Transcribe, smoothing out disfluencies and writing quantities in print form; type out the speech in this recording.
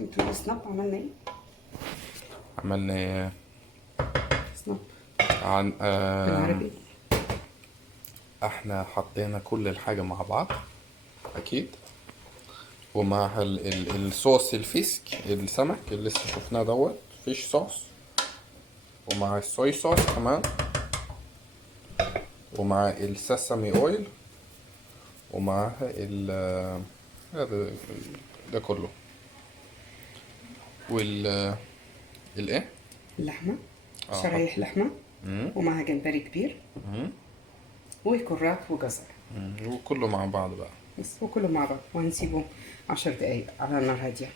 ممكن تقولي سناب عملنا ايه؟ عملنا سناب عن بالعربي. احنا حطينا كل الحاجة مع بعض اكيد، ومع الصوص الفيسك السمك اللي لسه شفناه دوت فيش صوص، ومع الصويا صوص كمان، ومع السسامي اويل، ومع هذا ده كله، وال الايه اللحمة، حط. شرايح لحمة ومعها جمبري كبير وكرات وجزر وكله مع بعض بقى. بس، وكله مع بعض، وهنسيبه 10 دقايق على نار هادية.